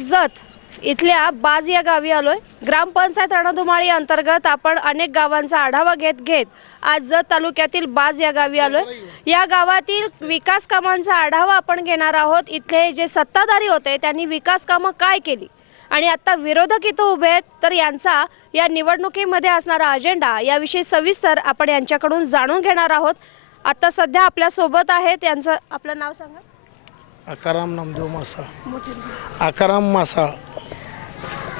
जत इथल्या बाज या गावी आलोय। ग्रामपंचायत रणधुमाळी अंतर्गत आपण अनेक गावांचा आढावा घेत आज जत तालुक्यातील बाज या गावी आलोय। या गावातील विकास कामांचा आढावा आपण घेणार आहोत। इथले जे सत्ताधारी होते त्यांनी विकास कामं काय केली आणि आता विरोधक इथं उभे आहेत, तर यांचा या निवडणुकीमध्ये असणारा अजेंडा याविषयी सविस्तर आपण यांच्याकडून जाणून घेणार आहोत। आता सध्या आपल्या सोबत आहेत, यांचं आपलं नाव सांगा। आकाराम नामदेव मासाळ। आकाराम मासाळ।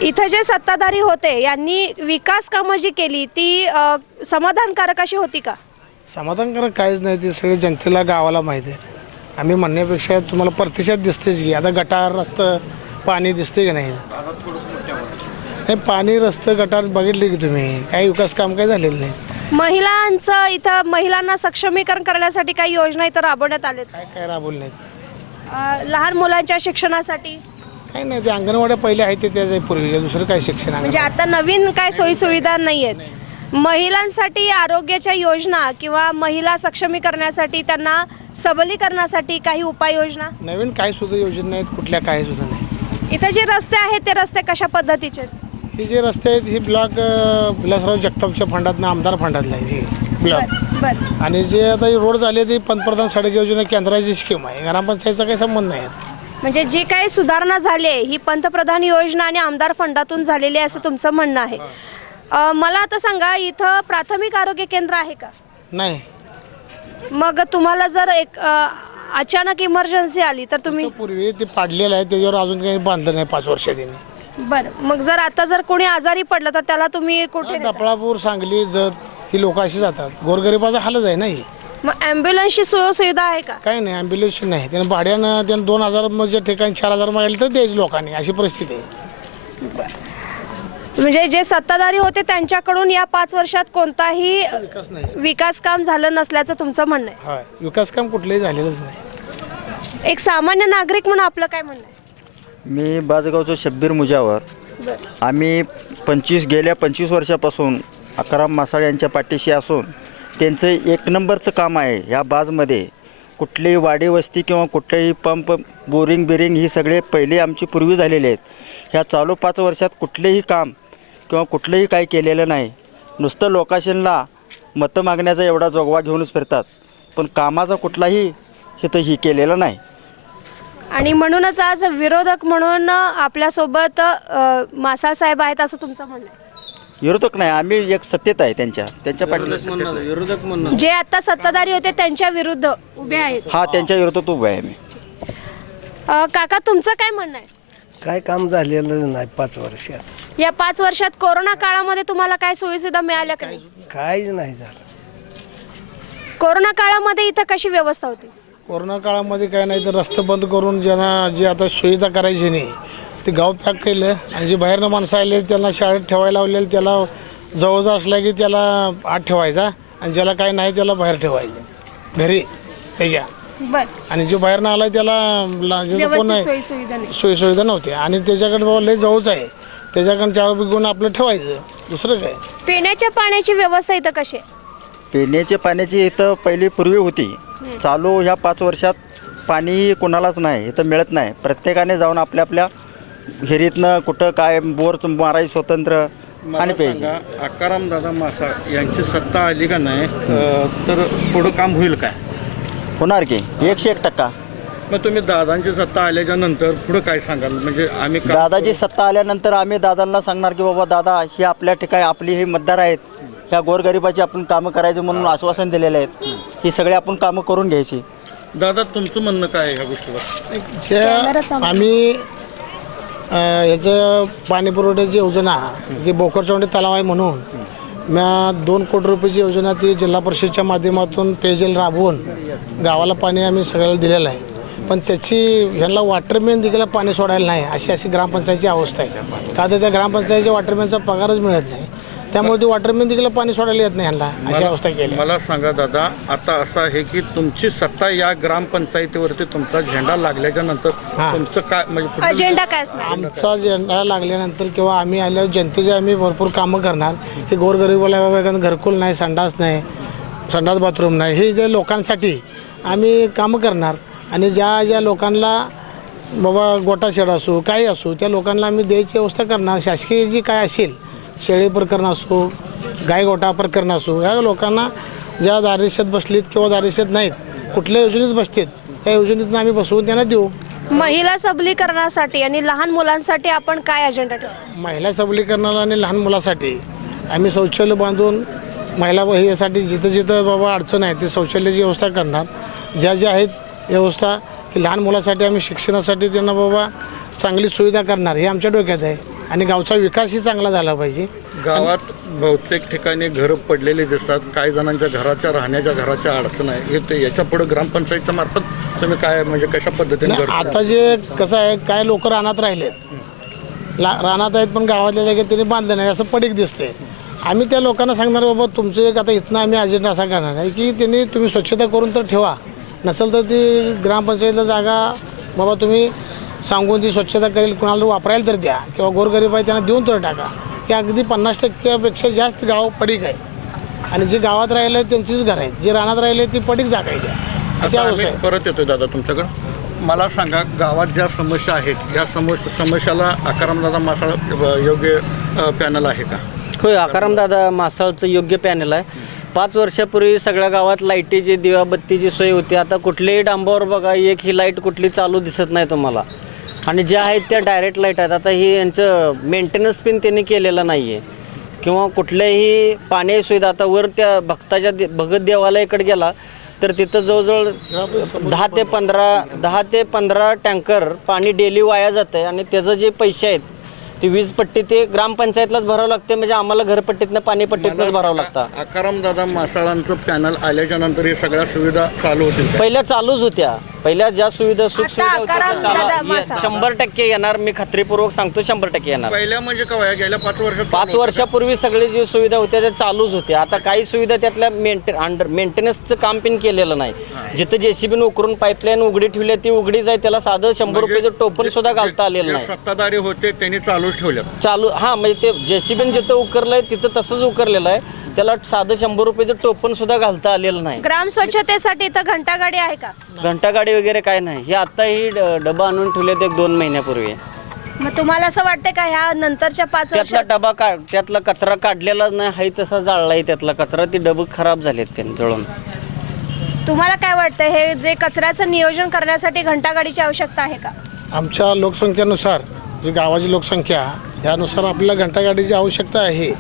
इथं जे सत्ताधारी होते यांनी विकास कामं जी केली ती समाधानकारक अशी होती का? समाधानकारक काहीच नाही, ते सगळे जनतेला गावाला माहिती आहे। आम्ही म्हणण्यापेक्षा तुम्हाला प्रतिशत दिसतेच की आता गटार रस्ता पाणी दिसते की नाही? पाणी रस्ते गटार बघितले की तुम्ही? काही विकास काम काही झालेलं नाही। महिलांचं इथं महिलांना सक्षमीकरण करण्यासाठी काही योजना इथं राबवण्यात आल्या? काय राबवलं नाहीत। लहान मुलांच्या शिक्षणासाठी काही नाही, ते अंगणवाड्या पहिले आहेत ते त्याच्या पूर्वी, दुसरं काय शिक्षण म्हणजे आता नवीन काय सोयी सुविधा नाही आहेत। महिलांसाठी आरोग्याच्या योजना किंवा महिला सक्षमीकरणासाठी त्यांना सबलीकरणासाठी काही उपाययोजना नवीन काय सुद्धा योजना नाहीत, कुठल्या काही सुद्धा नाही। इथं जे रस्ते आहेत ते रस्ते कशा पद्धतीचे आहेत? हे जे रस्ते आहेत हे ब्लॉक विलासराव जगतापच्या फंडातनं आमदार फंडातलं आहे हे ब्लॉक। आणि जे आता रोड झाले ते पंतप्रधान सडक योजना केंद्राची स्कीम आहे, ग्रामपंचायतचा काही संबंध नाही। म्हणजे जी काही सुधारणा झाली आहे ही पंतप्रधान योजना आणि आमदार फंडातून झालेली आहे असं तुमचं म्हणणं आहे। मला आता सांगा, इथं प्राथमिक आरोग्य केंद्र आहे का? नाही। मग तुम्हाला जर एक अचानक इमर्जन्सी आली तर तुम्ही? पूर्वी ते पाडलेलं आहे, त्याच्यावर अजून काही बांधलं नाही 5 वर्षांनी। बरं, मग जर आता जर कोणी आजारी पडलं तर त्याला तुम्ही कुठे? डफळापूर, सांगली, जत ही लोक अशी जातात। गोरगरिबाचा हालच आहे नाही। मग ॲम्ब्युलन्सची सुविधा आहे का? काही नाही, ॲम्ब्युलन्स नाही। त्यानं भाड्यानं त्यानं 2000 म्हणजे ठिकाणी 4000 मागितलं तर द्यायचं लोकांनी, अशी परिस्थिती आहे। म्हणजे जे सत्ताधारी होते त्यांच्याकडून या 5 वर्षात कोणताही विकास काम झालं नसल्याचं तुमचं म्हणणं आहे? हा, विकास काम कुठलंही झालेलंच नाही। एक सामान्य नागरिक म्हणून आपलं काय म्हणणं आहे? मी बाजगावचं शब्बीर मुजावर। आम्ही गेल्या 25 वर्षापासून आकाराम मासाळ यांच्या पाठीशी असून त्यांचं 1 नंबरचं काम आहे। ह्या बाजमध्ये कुठलीही वाडी वस्ती किंवा कुठलेही पंप बोरिंग ही सगळे पहिले आमची पूर्वी झालेले आहेत। ह्या चालू 5 वर्षात कुठलेही काम किंवा कुठलंही काही केलेलं नाही। नुसतं लोकांना मतं मागण्याचा एवढा जोगवा घेऊनच फिरतात, पण कामाचा कुठलाही इथं ही केलेलं नाही। आणि म्हणूनच आज विरोधक म्हणून आपल्यासोबत मासाळ साहेब आहेत असं तुमचं म्हणणं आहे? विरोधक नाही, आम्ही एक सत्तेत आहे त्यांच्या पाठीला। विरोधक म्हणून जे आता सत्ताधारी होते त्यांच्या विरुद्ध उभे आहेत? हा, त्यांच्या विरोधात उभा आहे मी। काका, तुमचं काय म्हणणं आहे? काय काम झालेलं नाही 5 वर्षात। या 5 वर्षात कोरोना काळामध्ये तुम्हाला काय सोयीसुविधा मिळाल्या का? काहीच नाही झालं। कोरोना काळामध्ये इथं कशी व्यवस्था होती? कोरोना काळामध्ये काय नाही, तर रस्ते बंद करून ज्यांना जे आता सुविधा करायची नाही ते गाव पॅक केलं, आणि जे बाहेरनं माणसं आले त्यांना शाळेत ठेवायला लावलेलं, त्याला जवळचा असला की त्याला आत ठेवायचा, आणि ज्याला काय नाही त्याला बाहेर ठेवायचं घरी त्याच्या। आणि जो बाहेरनं आला त्याला ज्याचं कोण नाही सोयीसुविधा नव्हती, आणि त्याच्याकडे बाबा लय जवळच आहे त्याच्याकडे 4 रुपये घेऊन आपलं ठेवायचं, दुसरं काय। पिण्याच्या पाण्याची व्यवस्था इथं कशी आहे? पिण्याच्या पाण्याची इथं पहिली पूर्वी होती, चालू ह्या 5 वर्षात पाणी कोणालाच नाही, इथं मिळत नाही। प्रत्येकाने जाऊन आपल्या विहिरीतनं कुठं काय बोर मारायचं स्वतंत्र पाणी प्यायचे। आकाराम दादा मासाळ यांची सत्ता आली का नाही तर पुढं काम होईल काय? होणार की 101%। मग तुम्ही दादांची सत्ता आल्याच्या नंतर पुढं काय सांगाल? म्हणजे आम्ही दादाची सत्ता आल्यानंतर आम्ही दादांना सांगणार की बाबा दादा, ही आपल्या ठिकाणी आपली ही मतदार आहेत, ह्या गोरगरिबाची आपण कामं करायची म्हणून आश्वासन दिलेले आहेत, ही सगळे आपण कामं करून घ्यायची। दादा, तुमचं म्हणणं काय आहे ह्या गोष्टीवर? ज्या आम्ही याचं पाणी पुरवठ्याची योजना की बोकरचोंडी तलाव आहे म्हणून 2 कोटी रुपयाची योजना ती जिल्हा परिषदच्या माध्यमातून पेयजल राबवून गावाला पाणी आम्ही सगळ्याला दिलेलं आहे, पण त्याची ह्यांना वॉटरमॅन देखील पाणी सोडायला नाही अशी ग्रामपंचायतीची अवस्था आहे। का तर त्या ग्रामपंचायतीच्या वॉटरमॅनचा पगारच मिळत नाही, त्यामुळे ती वॉटरमॅन देखील पाणी सोडायला येत नाही ह्यांना, अशी अवस्था केली। मला सांगा दादा, आता असं आहे की तुमची सत्ता या ग्रामपंचायतीवरती तुमचा झेंडा लागल्याच्या नंतर तुमचं काय म्हणजे अजेंडा काय असणार? आमचा झेंडा लागल्यानंतर किंवा आम्ही आल्यावर जनतेचे आम्ही भरपूर कामं करणार। हे गोरगरीबाला घरकुल नाही, संडास बाथरूम नाही, हे जे लोकांसाठी आम्ही कामं करणार, आणि ज्या लोकांना बाबा गोटाशेड असो काही असो त्या लोकांना आम्ही द्यायची व्यवस्था करणार. शासकीय जी काय असेल शेळी प्रकरण असो गाय गोटा प्रकरण असो या लोकांना ज्या दारिद्र्यात बसलीत किंवा दारिद्र्यात नाहीत कुठल्या योजनेत बसतील त्या योजनेतून आम्ही बसवून त्यांना देऊ. महिला सबलीकरणासाठी आणि लहान मुलांसाठी आपण काय अजेंडा ठेवतो? महिला सबलीकरणाला आणि लहान मुलासाठी आम्ही शौचालय बांधून महिला यासाठी जिथं जिथं बाबा अडचण आहे ते शौचालयाची व्यवस्था करणार. ज्या ज्या आहेत व्यवस्था की लहान मुलासाठी आम्ही शिक्षणासाठी त्यांना बाबा चांगली सुविधा करणार हे आमच्या डोक्यात आहे आणि गावचा विकासही चांगला झाला पाहिजे. गावात बहुतेक ठिकाणी घरं पडलेली दिसतात. काही जणांच्या राहण्याच्या घराच्या अडचण आहे. हे याच्या पुढे ग्रामपंचायतच्या मार्फत तुम्ही काय म्हणजे कशा पद्धतीने नाही, आता जे कसं आहे काय लोक रानात राहिलेत रानात आहेत पण गावातल्या जागेत त्यांनी बांधलं नाही असं पडीक दिसते. आम्ही त्या लोकांना सांगणार बाबा तुमचं एक आता इथनं आम्ही अजेंडा असा करणार आहे की तुम्ही स्वच्छता करून तर ठेवा. नसेल तर ती ग्रामपंचायतीला जागा बाबा तुम्ही सांगून ती स्वच्छता करेल कुणाला वापरायला तर द्या किंवा गोरगरीब आहे त्यांना देऊन तर टाका. की अगदी 50%पेक्षा जास्त गाव पडीक आहे आणि जे गावात राहिले आहेत त्यांचीच घरं आहेत. जे रानात राहिले ती पडीक जागा आहे द्या अशी आता अवस्था आम्ही आहे. परत येतोय दादा तुमच्याकडं. मला सांगा गावात ज्या समस्या आहेत या समस्याला आकारामदादा मासाळ योग्य पॅनल आहे का? होय, आकारामदादा मासाळचं योग्य पॅनल आहे. 5 वर्षापूर्वी सगळ्या गावात लाईटीची दिवाबत्तीची सोय होती. आता कुठल्याही डांबावर बघा एक ही लाईट कुठली चालू दिसत नाही तुम्हाला आणि ज्या आहेत त्या डायरेक्ट लाईट आहेत. आता ही यांचं मेंटेनन्स पण त्यांनी केलेलं नाही आहे किंवा कुठल्याही पाणी सुविधा. आता वर त्या भगत देवालयाकडे गेला तर तिथं जवळजवळ 10 ते 15 टँकर पाणी डेली वाया जातं आहे आणि त्याचं जे पैसे आहेत ती वीजपट्टी ते ग्रामपंचायतलाच भरावं लागते. म्हणजे आम्हाला घरपट्टीतनं पाणीपट्टीतनंच भरावं लागतं. आकारामदादा मासाळांचं पॅनल आल्याच्या नंतर हे सगळ्या सुविधा चालू होतील का? पहिल्या चालूच होत्या. पहिल्या ज्या सुविधा सुखसुविधा होत्या त्या आकारामदादा मासाळ. 100% येणार. मी खात्रीपूर्वक सांगतो 100% येणार. पहिल्या म्हणजे केव्हा गेल्या 5 वर्षात 5 वर्षापूर्वी सगळे जे सुविधा होत्या त्या चालूच होत्या. आता काही सुविधा त्यातल्या मेंटेनन्सचं काम पण केलेलं नाही. जिथं जेसीबीनं उकरून पाईपलाईन उघडी ठेवली ती उघडीच आहे. त्याला साधं 100 रुपयाचं टोपण सुद्धा घालता आलेलं नाही. सत्ताधारी होते त्यांनी चालूच ठेवल्या. चालू हां म्हणजे ते जेसीबीन जिथं उकरलंय तिथं तसंच उकरलेलं आहे. त्याला साधं 100 रुपयाचं टोपण सुद्धा घालता आलेलं नाही. ग्राम स्वच्छतेसाठी इथं घंटागाडी आहे का? घंटागाडी वगैरे काय नाही. हे आता ही डबा आणून ठेवलेत 1-2 महिन्यापूर्वी. मग तुम्हाला असं वाटतं का ह्या नंतरच्या 5 त्यातला वर्षात डबा त्यातला कचरा काढलेला नाही आहे तसा जाळलाय त्यातला कचरा. ती डबं खराब झालेत पेन जळून. तुम्हाला काय वाटतं हे जे कचऱ्याचं नियोजन करण्यासाठी घंटागाडीची आवश्यकता आहे का? आमच्या लोकसंख्येनुसार जी गावाची लोकसंख्या त्यानुसार आपल्याला घंटागाडीची आवश्यकता आहे.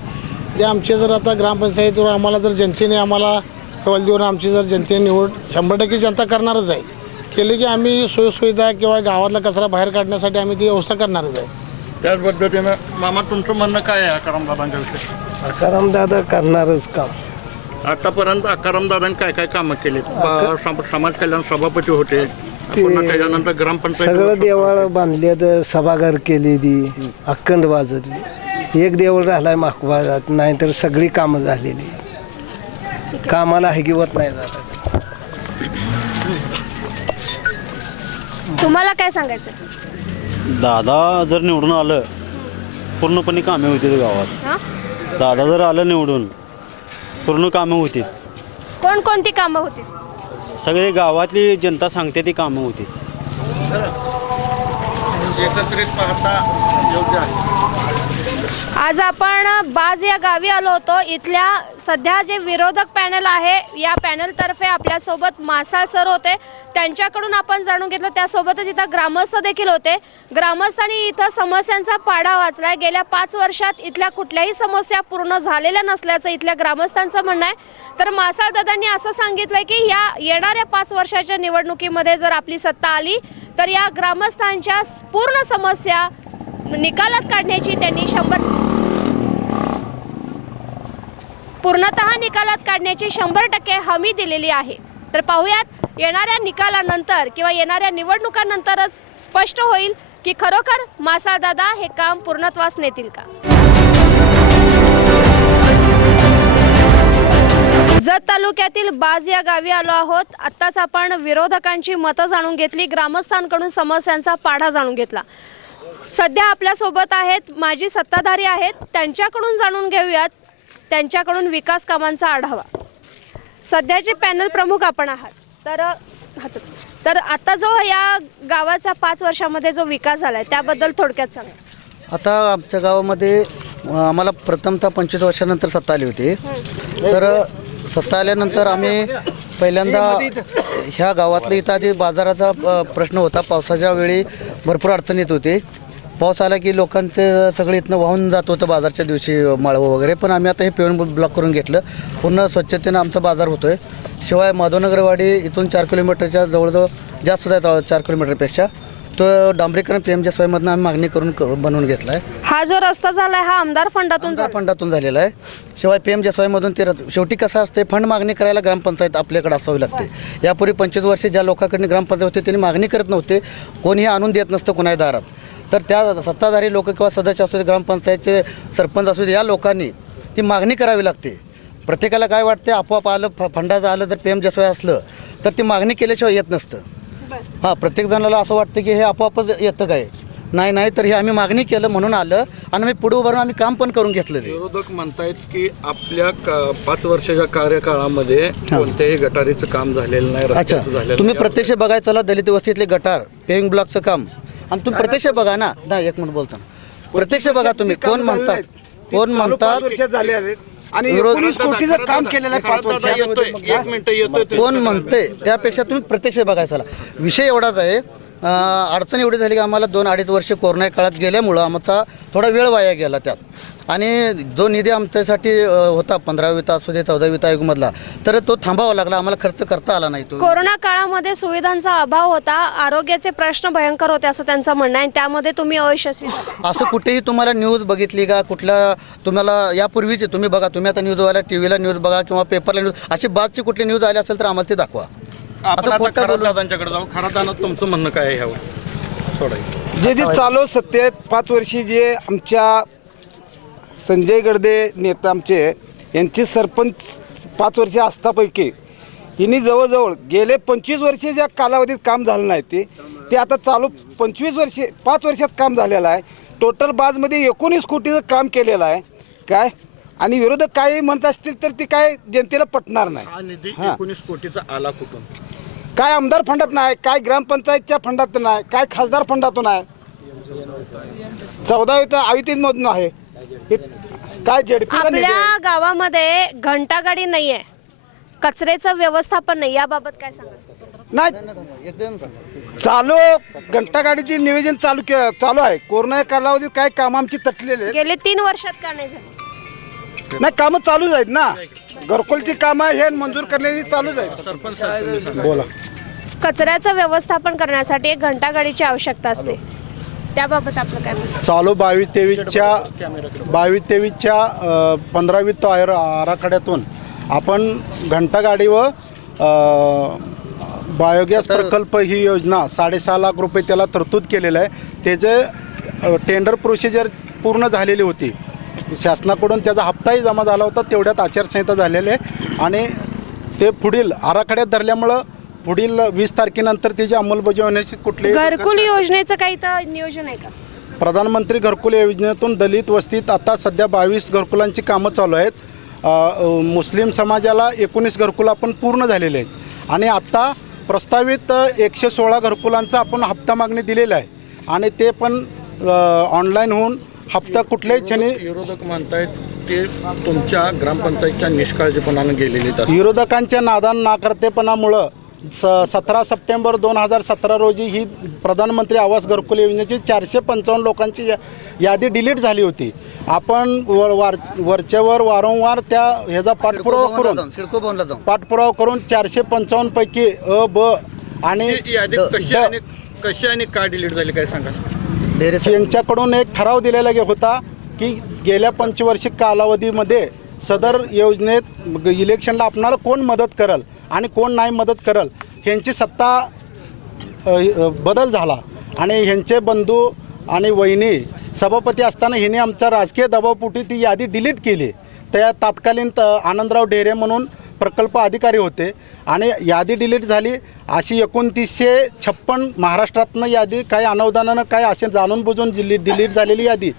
जे आमचे जर आता ग्रामपंचायतीवर आम्हाला जर जनतेने आम्हाला कौल देऊन आमची जर जनतेने निवड 100% जनता करणारच आहे केली की आम्ही सोयीसुविधा किंवा गावातला कचरा बाहेर काढण्यासाठी आम्ही ती व्यवस्था करणारच आहे. त्याच पद्धतीनं मामा तुमचं म्हणणं काय आहे आकारामदादांच्या विषयी? आकारामदादा करणारच काम. आतापर्यंत आकारामदादांनी काय काय कामं केली? समाज कल्याण सभापती होते. पुन्हा त्याच्यानंतर ग्रामपंचायत सगळं देवाळ बांधले तर सभागार केलेली अखंड बाजतली. एक देवळ राहिलाय माकबाजात नाहीतर सगळी कामं झालेली. कामाला हगिवत नाही झालं. तुम्हाला काय सांगायचं? दादा जर निवडून आलं पूर्णपणे कामे होती गावात. हां, दादा जर आलं निवडून पूर्ण कामं होती. कोणकोणती कामं होती? सगळे गावातली जनता सांगते ती कामं होती. एकत्रित पाहता योग्य आहे. आज आपण बाज या गावी आलो होतो. इथल्या सध्या जे विरोधक पॅनल आहे या पॅनलतर्फे आपल्यासोबत मासाळ सर होते. त्यांच्याकडून आपण जाणून घेतलं. त्यासोबतच इथं ग्रामस्थ देखील होते. ग्रामस्थांनी इथं समस्यांचा पाढा वाचलाय. गेल्या 5 वर्षात इथल्या कुठल्याही समस्या पूर्ण झालेल्या नसल्याचं इथल्या ग्रामस्थांचं म्हणणं आहे. तर मासाळ दादांनी असं सांगितलंय की या येणाऱ्या 5 वर्षाच्या निवडणुकीमध्ये जर आपली सत्ता आली तर या ग्रामस्थांच्या पूर्ण समस्या निकालात काढण्याची त्यांनी पूर्णतः निकालात काढण्याची 100% हमी दिलेली आहे. तर पाहूयात येणाऱ्या निकालानंतर किंवा येणाऱ्या निवडणुकांनंतरच स्पष्ट होईल की खरोखर मासाळ दादा हे काम पूर्णत्वास नेतील का. जत तालुक्यातील बाज या गावी आलो आहोत. आत्ताच आपण विरोधकांची मतं जाणून घेतली. ग्रामस्थांकडून समस्यांचा पाढा जाणून घेतला. सध्या आपल्यासोबत आहेत माजी सत्ताधारी आहेत. त्यांच्याकडून जाणून घेऊयात त्यांच्याकडून विकास कामांचा आढावा. सध्याचे पॅनल प्रमुख आपण आहात. तर तर आता जो या गावाचा 5 वर्षामध्ये जो विकास झालाय त्याबद्दल थोडक्यात सांगा. आता आमच्या गावामध्ये आम्हाला प्रथमतः 25 वर्षानंतर सत्ता आली होती. तर सत्ता आल्यानंतर आम्ही पहिल्यांदा ह्या गावातलं इथं आधी बाजाराचा प्रश्न होता. पावसाच्या वेळी भरपूर अडचण येत होती. पाऊस आला की लोकांचे सगळे इथनं वाहून जात होतं बाजारच्या दिवशी माळवं वगैरे. पण आम्ही आता हे पेवन ब्लॉक करून घेतलं. पूर्ण स्वच्छतेनं आमचा बाजार होतो आहे. शिवाय माधवनगरवाडी इथून 4 किलोमीटरच्या जवळजवळ जास्त आहे, 4 किलोमीटरपेक्षा. तो डांबरीकरण PMJSYमधनं आम्ही मागणी करून बनवून घेतला आहे. हा जो रस्ता झालाय हा आमदार फंडातून झाला. फंडातून झालेला आहे. शिवाय PMJSYमधून ते शेवटी कसं असते, फंड मागणी करायला ग्रामपंचायत आपल्याकडे असावी लागते. यापूर्वी 25 वर्षे ज्या लोकांकडे ग्रामपंचायत होते त्यांनी मागणी करत नव्हते. कोणीही आणून देत नसतं कोणाही दारात. तर त्या सत्ताधारी लोक किंवा सदस्य असू दे, ग्रामपंचायतचे सरपंच असू दे, या लोकांनी ती मागणी करावी लागते. प्रत्येकाला काय वाटते, आपोआप आलं फंडाचं आलं जर PMJSY असलं तर ती मागणी केल्याशिवाय येत नसतं. हां, प्रत्येक जणाला असं वाटतं की हे आपोआपच येतं काय. नाही तर हे आम्ही मागणी केलं म्हणून आलं आणि आम्ही पुढे उभारून आम्ही काम पण करून घेतलं. ते विरोधक म्हणतायत की आपल्या 5 वर्षाच्या कार्यकाळामध्ये कोणत्याही गटारीचं काम झालेलं नाही, अच्छा, रस्त्याचं झालेलं तुम्ही नाही. प्रत्यक्ष बघायचं चला दलित वस्तीतले गटार पेविंग ब्लॉकचं काम आणि तुम्ही प्रत्यक्ष बघा ना. नाही, एक मिनिट बोलताना प्रत्यक्ष बघा तुम्ही. कोण म्हणतात आणि विरोध- 19 कोटीचं काम केलेलं आहे 5 वर्षामध्ये. एक मिनिट येतोय. कोण म्हणते त्यापेक्षा तुम्ही प्रत्यक्ष बघायचा. विषय एवढाच आहे, अडचण एवढी झाली की आम्हाला 2-2.5 वर्ष कोरोना काळात गेल्यामुळं आमचा थोडा वेळ वाया गेला त्यात. आणि जो निधी आमच्यासाठी होता 15वी वित्त असू दे 14वी वित्त आयोगमधला, तर तो थांबावा लागला. आम्हाला खर्च करता आला नाही. तो कोरोना काळामध्ये सुविधांचा अभाव होता, आरोग्याचे प्रश्न भयंकर होते असं त्यांचं म्हणणं आहे. त्यामध्ये तुम्ही अयशस्वी झाला. असं कुठेही तुम्हाला न्यूज बघितली का? कुठल्या तुम्हाला यापूर्वीचे तुम्ही बघा, तुम्ही आता न्यूजवाला टीव्हीला न्यूज बघा किंवा पेपरला न्यूज, अशी बातची कुठली न्यूज आली असेल तर आम्हाला ते दाखवा. आपण आता खोटं बोलू- खरादादांच्याकडे जाऊ. खरादानं तुमचं म्हणणं काय आहे ह्यावर? सोडाय जे चालू सत्तेत 5 वर्षी जे आमच्या संजय गडदे नेता आमचे यांची सरपंच 5 वर्षे असतापैकी यांनी जवळजवळ गेले 25 वर्षे ज्या कालावधीत काम झालं नाही ते आता चालू 25 वर्षे 5 वर्षात काम झालेलं आहे. टोटल बाजमध्ये 19 कोटीचं काम केलेलं आहे काय. आणि विरोधक काही म्हणत असतील तर ती काय जनतेला पटणार हा नाही. निधी हां. 19 कोटीचा आला कुठून? काय आमदार फंडात नाही, काय ग्रामपंचायतच्या फंडात नाही, काय खासदार फंडातून आहे, 14वी आयुतीमधून आहे. हे काय झेडपीला निधी आहे? आपल्या गावामध्ये घंटागाडी नाहीये, कचऱ्याचं व्यवस्थापन नाही, याबाबत काय सांगा? नाही चालू घंटागाडीचे नियोजन चालू आहे. कोरोना कालावधीत काय काम आमची तटलेले आहेत. गेले 3 वर्षात का नाही झालं? नाही कामं चालूच आहेत ना. घरकुलची कामं हे मंजूर करण्याची चालूच आहेत. सरपंच साहेब तुम्ही सांगा. बोला. कचऱ्याचं व्यवस्थापन करण्यासाठी एक घंटागाडीची आवश्यकता असते, त्याबाबत आपलं काय म्हणणं? चालू 22-23च्या 15वी वित्त आराखड्यातून आपण घंटागाडी व बायोगॅस प्रकल्प ही योजना 6.5 लाख रुपये त्याला तरतूद केलेलं आहे. त्याचे टेंडर प्रोसिजर पूर्ण झालेली होती. शासनाकडून त्याचा हप्ताही जमा झाला होता. तेवढ्यात आचारसंहिता झालेली आहे आणि ते पुढील आराखड्यात धरल्यामुळं पुढील 20 तारखेनंतर त्याची अंमलबजावण्याची कुठली घरकुल योजनेचं काही तर नियोजन आहे का? प्रधानमंत्री घरकुल योजनेतून दलित वस्तीत आता सध्या 22 घरकुलांची कामं चालू आहेत. मुस्लिम समाजाला 19 घरकुलं आपण पूर्ण झालेले आहेत आणि आत्ता प्रस्तावित 116 घरकुलांचा आपण हप्ता मागणी दिलेला आहे आणि ते पण ऑनलाईन होऊन हप्ता कुठल्याही क्षणी. विरोधक म्हणतायत की तुमच्या ग्रामपंचायतच्या निष्काळजीपणानं गेलेली आहेत. विरोधकांच्या नादान नाकर्तेपणामुळं 17 सप्टेंबर 2017 रोजी ही प्रधानमंत्री आवास घरकुल योजनेची 455 लोकांची यादी डिलीट झाली होती. आपण वरच्यावर वारंवार त्या ह्याचा सिडको पाठपुरावा करून 455 पैकी अ ब आणि ही यादी कशी आणि का डिलीट झाली काय सांगा? यांच्याकडून एक ठराव दिलेला होता की गेल्या 25 कालावधीमध्ये सदर योजनेत इलेक्शनला आपणाला कोण मदत करल आणि कोण नाही मदत करल ह्यांची सत्ता बदल झाला आणि ह्यांचे बंधू आणि वहिनी सभापती असताना ह्यांनी आमच्या राजकीय दबावपोटी ती यादी डिलीट केली. त्या तात्कालीन आनंदराव ढेरे म्हणून प्रकल्प अधिकारी होते आणि यादी डिलीट झाली. अशी 2956 महाराष्ट्रातनं यादी काही अनुदानानं काय असे जाणून बुजून डिलीट झालेली यादी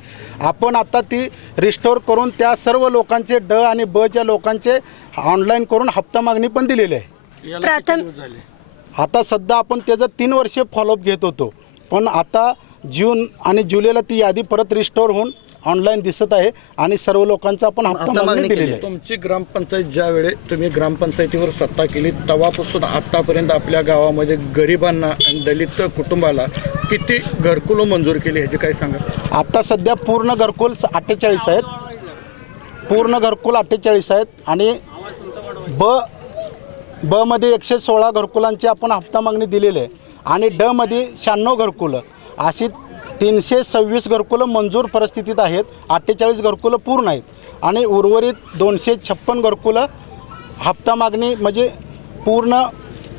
आपण आता ती रिस्टोर करून त्या सर्व लोकांचे ड आणि ब च्या लोकांचे ऑनलाईन करून हप्ता मागणी पण दिलेली आहे. प्राथमिक आता सध्या आपण त्याचं 3 वर्षे फॉलोअप घेत होतो, पण आता जून आणि जुलैला ती यादी परत रिस्टोर होऊन ऑनलाईन दिसत आहे आणि सर्व लोकांचा आपण हप्ता मागणी दिलेली आहे. तुमची ग्रामपंचायत ज्या वेळे तुम्ही ग्रामपंचायतीवर सत्ता केली तेव्हापासून आतापर्यंत आपल्या गावामध्ये गरिबांना आणि दलित कुटुंबाला किती घरकुलं मंजूर केली ह्याची काय सांगा? आता सध्या पूर्ण घरकुल 48 आहेत, पूर्ण घरकुल 48 आहेत आणि ब मध्ये 116 घरकुलांची आपण हप्ता मागणी दिलेली आहे आणि ड मध्ये 96 घरकुलं अशी 326 घरकुलं मंजूर परिस्थितीत आहेत. 48 घरकुलं पूर्ण आहेत आणि उर्वरित 256 घरकुलं हप्ता मागणी म्हणजे पूर्ण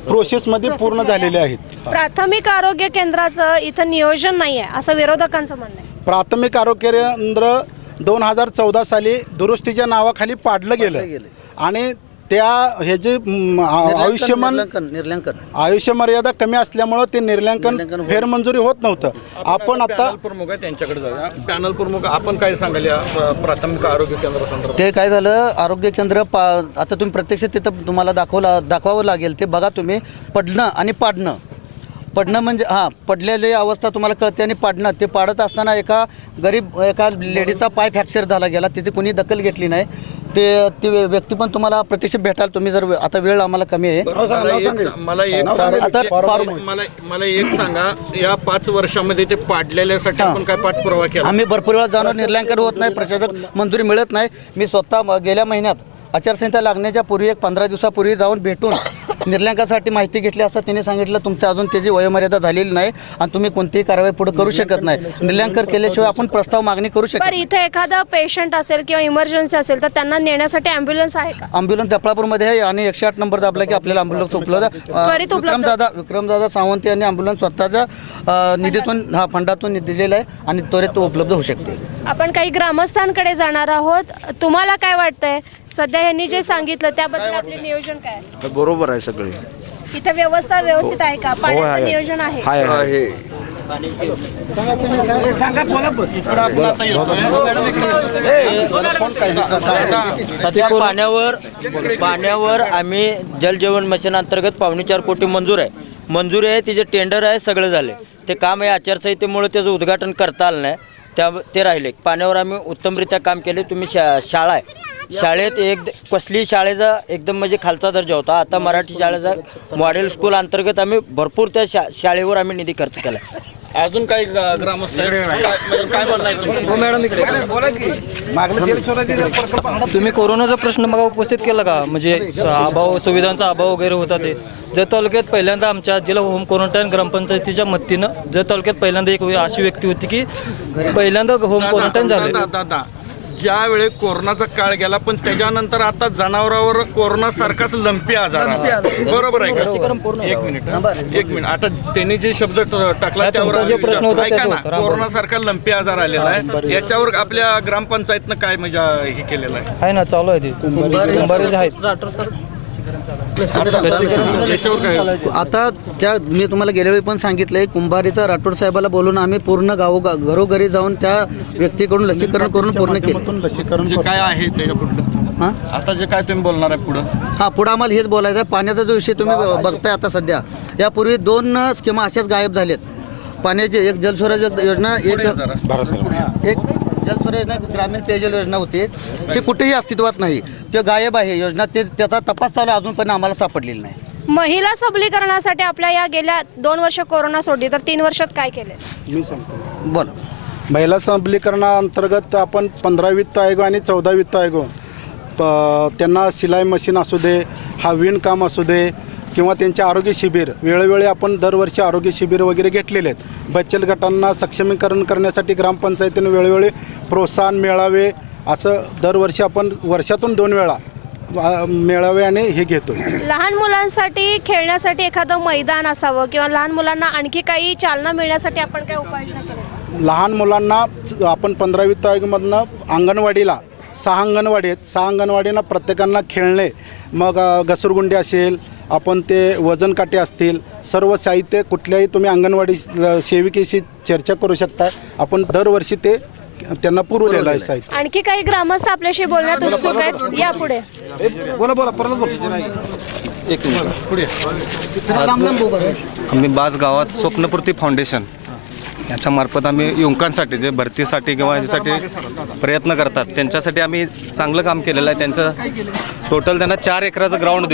प्रोसेसमध्ये पूर्ण झालेले आहेत. प्राथमिक आरोग्य केंद्राचं इथं नियोजन नाही आहे असं विरोधकांचं म्हणणं आहे. प्राथमिक आरोग्य केंद्र 2014 साली दुरुस्तीच्या नावाखाली पाडलं गेलं आणि त्या हे जे आयुष्य मर्यादा कमी असल्यामुळं ते निर्लंकन फेरमंजुरी होत नव्हतं. आपण आता पॅनल प्रमुख आहे त्यांच्याकडे जाऊया. पॅनल प्रमुख आपण काय सांगाल या प्राथमिक आरोग्य केंद्रासंदर्भात? ते काय झालं, आरोग्य केंद्र आता तुम्ही प्रत्यक्ष तिथं तुम्हाला दाखवावं लागेल. ते बघा तुम्ही, पडणं आणि पडणं म्हणजे पडलेली अवस्था तुम्हाला कळते आणि पाडणं, ते पाडत असताना एका लेडीचा पाय फ्रॅक्चर झाला गेला, त्याची कोणी दखल घेतली नाही. ती व्यक्ती पण तुम्हाला प्रत्यक्ष भेटाल तुम्ही, जर आता वेळ आम्हाला कमी आहे. मला एक सांगा, या 5 वर्षामध्ये ते पाडलेल्यासाठी आपण काय पाठपुरावा केला? आम्ही भरपूर वेळा जाणून निर्लंकन होत नाही, प्रशासक मंजुरी मिळत नाही. मी स्वतः गेल्या महिन्यात आचारसंहिता लागण्याच्या पूर्वी 15 दिवसापूर्वी जाऊन भेटून निर्लंकासाठी माहिती घेतली असता त्यांनी सांगितलं तुमचं अजून त्याची वयोमर्यादा झालेली नाही आणि तुम्ही कोणतीही कारवाई पुढे करू शकत नाही. निर्लंकन केल्याशिवाय आपण प्रस्ताव मागणी करू शकतो. बरं, इथे एखादा पेशंट असेल किंवा इमर्जन्सी असेल तर त्यांना नेण्यासाठी ॲम्ब्युलन्स आहे का? ॲम्ब्युलन्स डफळापूरमध्ये आहे आणि 108 नंबर दाबला की आपल्याला ॲम्ब्युलन्स उपलब्ध. विक्रमदादा सावंत यांनी ॲम्ब्युलन्स स्वतःच्या निधीतून फंडातून दिलेला आहे आणि त्वरित उपलब्ध होऊ शकते. आपण काही ग्रामस्थांकडे जाणार आहोत. तुम्हाला काय वाटतंय, सध्या यांनी जे सांगितलं त्याबद्दल आपले नियोजन काय आहे? बरोबर आहे सगळे. इथे व्यवस्था व्यवस्थित आहे का? पाण्याचं नियोजन आहे? सध्या पाण्यावर आम्ही जल जीवन मिशन अंतर्गत 4.25 कोटी मंजूर आहे. तिचे टेंडर आहे, सगळं झाले. ते काम आहे, आचारसंहितेमुळे त्याचं उद्घाटन करता आलं नाही, ते राहिले. पाण्यावर आम्ही उत्तमरित्या काम केले. तुम्ही शाळा आहे, शाळेत कसली शाळेचा एकदम म्हणजे खालचा दर्जा होता. आता मराठी शाळेचा मॉडेल स्कूल अंतर्गत आम्ही भरपूर त्या शाळेवर आम्ही निधी खर्च केला. अजून काही ग्रामस्थ काय तुम्ही कोरोनाचा प्रश्न मग उपस्थित केला का? म्हणजे सुविधांचा अभाव वगैरे होता. ते जत तालुक्यात पहिल्यांदा आमच्या जिल्हा होम क्वारंटाईन ग्रामपंचायतीच्या मदतीनं जत तालुक्यात पहिल्यांदा एक अशी व्यक्ती होती की पहिल्यांदा होम क्वारंटाईन झाले. ज्यावेळी कोरोनाचा काळ गेला, पण त्याच्यानंतर आता जनावरांवर कोरोना सारखाच लंपी आजार आला. बरोबर आहे का? एक मिनिट आता त्यांनी जे शब्द टाकला त्यावर कोरोना सारखा लंपी आजार आलेला आहे. याच्यावर आपल्या ग्रामपंचायतनं काय म्हणजे हे केलेलं आहे ना, चालू आहे. ते कुंभारे आहेत. आता त्या मी तुम्हाला गेल्या वेळी पण सांगितलंय, कुंभारीचा राठोड साहेबाला बोलून आम्ही पूर्ण घरोघरी जाऊन त्या व्यक्तीकडून लसीकरण करून पूर्ण केलं. लसीकरण काय आहे त्याच्या पुढं? आता जे काय तुम्ही बोलणार आहे पुढं? पुढं आम्हाला हेच बोलायचं आहे. पाण्याचा जो विषय तुम्ही बघताय आता सध्या, यापूर्वी 2 स्कीमा अशाच गायब झाल्यात. पाण्याची एक जलस्वराज योजना, एक जलस्वराज योजना, ग्रामीण पेयजल योजना होती, ती कुठेही अस्तित्वात नाही. ते गायब आहे योजना. त्याचा तपास चालू अजून पण आम्हाला सापडलेला नाही. महिला सबलीकरणासाठी आपल्या या गेल्या 2 वर्ष कोरोना सोडली तर 3 वर्षात काय केले? मी सांगतो. बोला. महिला सबलीकरणाअंतर्गत आपण 15 वित्त आयोग आणि 14 वित्त आयोग त्यांना सिलाई मशीन असू दे, हा विणकाम असू दे किंवा त्यांचे आरोग्य शिबिर, वेळोवेळी आपण दरवर्षी आरोग्य शिबिर वगैरे घेतलेले आहेत. बचत गटांना सक्षमीकरण करण्यासाठी ग्रामपंचायतीने वेळोवेळी प्रोत्साहन मेळावे असं दरवर्षी आपण वर्षातून 2 वेळा मेळावे आणि हे घेतो. लहान मुलांसाठी खेळण्यासाठी एखादं मैदान असावं किंवा लहान मुलांना आणखी काही चालना मिळण्यासाठी आपण काय उपाययोजना केल्या? लहान मुलांना आपण 15 वित्त आयोगामधनं अंगणवाडीला 6 अंगणवाडी आहेत. 6 अंगणवाडींना प्रत्येकांना खेळणे, मग घसरगुंडी असेल, आपण ते वजन काटे असतील, सर्व साहित्य कुठल्याही तुम्ही अंगणवाडी सेविकेशी चर्चा करू शकता. आपण दरवर्षी ते त्यांना पुरवलेलं आहे साहित्य. आणखी काही ग्रामस्थ आपल्याशी बोलण्यात उत्सुक आहेत, यापुढे बोला परत बोला. एक मिनिट पुढे. आम्ही बाज गावात स्वप्नपूर्ती फाउंडेशन याच्यामार्फत आम्ही युवकांसाठी जे भरतीसाठी किंवा याच्यासाठी प्रयत्न करतात त्यांच्यासाठी आम्ही चांगलं काम केलेलं आहे. त्यांचं टोटल त्यांना 4 एकराचं ग्राउंड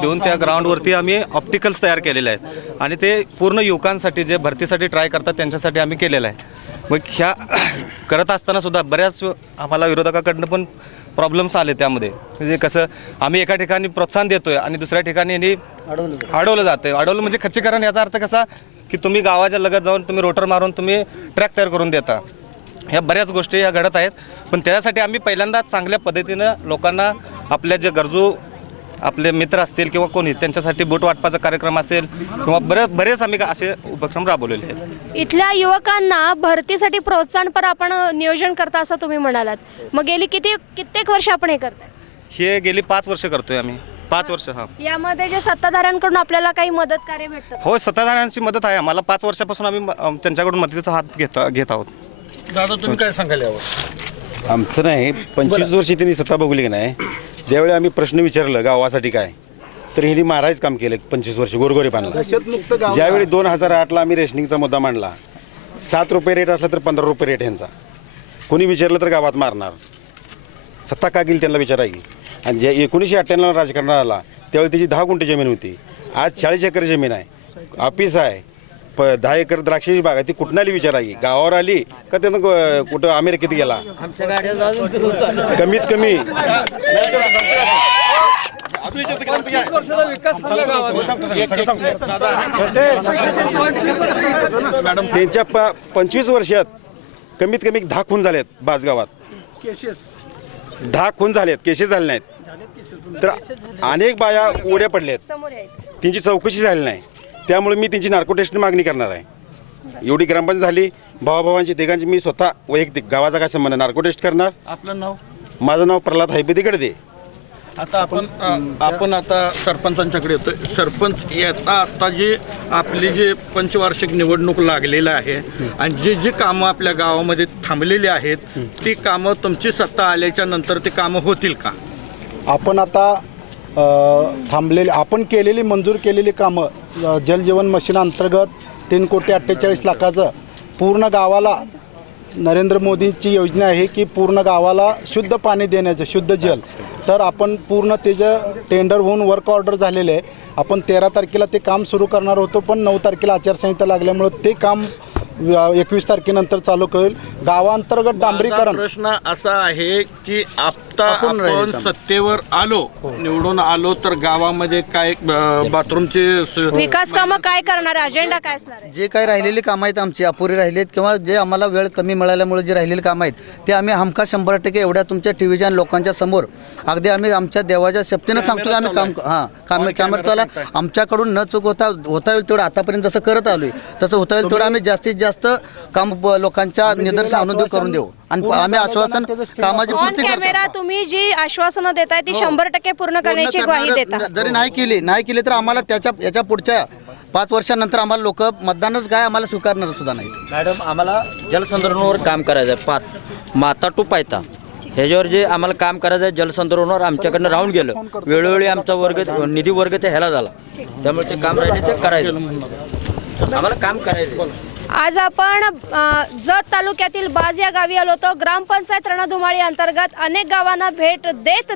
देऊन त्या ग्राउंडवरती आम्ही ऑप्टिकल्स तयार केलेले आहेत आणि ते पूर्ण युवकांसाठी जे भरतीसाठी ट्राय करतात त्यांच्यासाठी आम्ही केलेलं आहे. मग ह्या करत असताना सुद्धा बऱ्याच आम्हाला विरोधकाकडनं पण प्रॉब्लेम्स आले त्यामध्ये. म्हणजे कसं आम्ही एका ठिकाणी प्रोत्साहन देतोय आणि दुसऱ्या ठिकाणी यांनी अडवलं जातं. अडवलं म्हणजे खच्चीकरण, याचा अर्थ कसा की तुम्ही गावाच्या लगत जाऊन तुम्ही रोटर मारून तुम्ही ट्रॅक तयार करून देता. ह्या बऱ्याच गोष्टी ह्या घडत आहेत. पण त्याच्यासाठी आम्ही पहिल्यांदा चांगल्या पद्धतीनं लोकांना आपल्या जे गरजू आपले मित्र असतील किंवा कोणी त्यांच्यासाठी बूट वाटपाचा कार्यक्रम असेल किंवा बरेच आम्ही असे उपक्रम राबवलेले आहेत. इथल्या युवकांना भरतीसाठी प्रोत्साहनपर आपण नियोजन करता असं तुम्ही म्हणालात. मग गेली कित्येक वर्ष आपण हे करताय? हे गेली 5 वर्ष करतोय आम्ही. 5 वर्ष. हां. यामध्ये जे सत्ताधाऱ्यांकडून आपल्याला काही मदत कार्य भेटतं? हो, सत्ताधाऱ्यांची मदत आहे आम्हाला. 5 वर्षापासून आम्ही त्यांच्याकडून मदतीचा हात घेत आहोत. दादा तुम्ही काय सांगाल यावर? आमचं नाही 25 वर्षी त्यांनी सत्ता बघली की नाही. ज्यावेळी आम्ही प्रश्न विचारलं गावासाठी काय, तर ह्यांनी मारायचं काम केलं 25 वर्ष गोरगोरीपानला. ज्यावेळी 2008ला आम्ही रेशनिंगचा मुद्दा मांडला, 7 रुपये रेट असला तर 15 रुपये रेट ह्यांचा. कोणी विचारलं तर गावात मारणार. सत्ता का गेली त्यांना विचारायची. आणि जे 1998ला राजकारणात आला त्यावेळी त्याची 10 गुंठे जमीन होती. आज 40 एकर जमीन आहे, ऑफिस आहे, 10 एकर द्राक्षाची बाग आहे. ती कुठं आली विचारायची? गावावर आली का त्यानं कुठं अमेरिकेत गेला? कमीत कमी त्यांच्या 25 वर्षात कमीत कमी 10 खून झालेत बाजगावात. 10 खून झालेत, केसेस झाले नाहीत. तर अनेक बाया उड्या पडल्यात, त्यांची चौकशी झाली नाही. त्यामुळे मी त्यांची नार्को टेस्ट मागणी करणार आहे. एवढी ग्रामपंचायत झाली, भावाभावांची तिघांची मी स्वतः वैयक्तिक गावाचा काय संबंध नार्को टेस्ट करणार. आपलं नाव? माझं नाव प्रल्हाद हैबदी गडदे. आता आपण आता सरपंचांच्याकडे येतोय. सरपंच आता जी आपली जी पंचवार्षिक निवडणूक लागलेली आहे आणि जी कामं आपल्या गावामध्ये थांबलेली आहेत ती कामं तुमची सत्ता आल्याच्या नंतर ती कामं होतील का? आपण आता आपण केलेली मंजूर केलेली कामं जलजीवन मिशन अंतर्गत 3,48,00,000 पूर्ण गावाला नरेंद्र मोदींची योजना आहे की पूर्ण गावाला शुद्ध पाणी देण्याचं, शुद्ध जल. तर आपण पूर्ण त्याचं टेंडर होऊन वर्क ऑर्डर झालेलं आहे. आपण 13 तारखेला ते काम सुरू करणार होतो, पण 9 तारखेला आचारसंहिता लागल्यामुळं ते काम 21 तारखेनंतर चालू होईल. गावांतर्गत डांबरीकरण. प्रश्न असा आहे की आता आपण सत्तेवर आलो, निवडून आलो तर गावामध्ये काय बाथरूमचे विकास कामं काय करणार, अजेंडा काय असणार आहे? जे काही राहिलेली कामं आहेत आमची अपुरी राहिलेत किंवा जे आम्हाला वेळ कमी मिळाल्यामुळे जे राहिलेली कामं आहेत ते आम्ही हमखास 100% एवढ्या तुमच्या टीव्हीच्या लोकांच्या समोर अगदी आम्ही आमच्या देवाच्या शक्तीनं सांगतो की आम्ही कामाला आमच्याकडून न चूक होता होईल तेवढं आतापर्यंत जसं करत आलोय तसं होता येईल तेवढं आम्ही जास्तीत जास्त काम लोकांच्या निदर्शन आणून करून देऊ. आणि आम्ही आश्वासन कामाची पूर्ती कॅमेरा तुम्ही जी आश्वासनं देताय ती 100% पूर्ण करण्याची ग्वाही देता. जरी नाही केली तर आम्हाला याच्या पुढच्या 5 वर्षांनंतर आम्हाला लोक मतदानच काय आम्हाला स्वीकारणार सुद्धा नाही. मॅडम, आम्हाला जलसंधारणावर काम करायचं आहे. 5 माता टू पायता ह्याच्यावर जे आम्हाला काम करायचं आहे जलसंधारणावर आमच्याकडनं राहून गेलं. वेळोवेळी आमचा निधी वर्ग ते ह्याला झाला. त्यामुळे ते काम राहिले ते करायचं. आम्हाला काम करायचं. आज आपण जत तालुक्यातील बाज या गावी आलो होतो. ग्रामपंचायत रणधुमाळी अंतर्गत अनेक गावांना भेट देत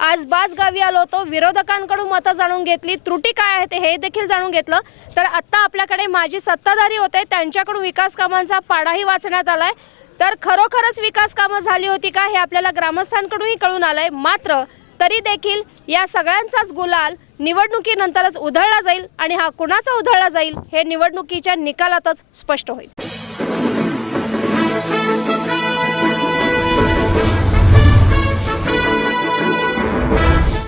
आज बाज गावी आलो होतो. विरोधकांकडून मतं जाणून घेतली, त्रुटी काय आहेत हे देखील जाणून घेतलं. तर आत्ता आपल्याकडे माजी सत्ताधारी होते, त्यांच्याकडून विकास कामांचा पाढाही वाचण्यात आलाय. तर खरोखरच विकास कामं झाली होती का हे आपल्याला ग्रामस्थांकडूनही कळून आलंय. मात्र तरी देखील या सगळ्यांचाच गुलाल निवडणुकीनंतरच उधळला जाईल आणि हा कुणाचा उधळला जाईल हे निवडणुकीच्या निकालातच स्पष्ट होईल.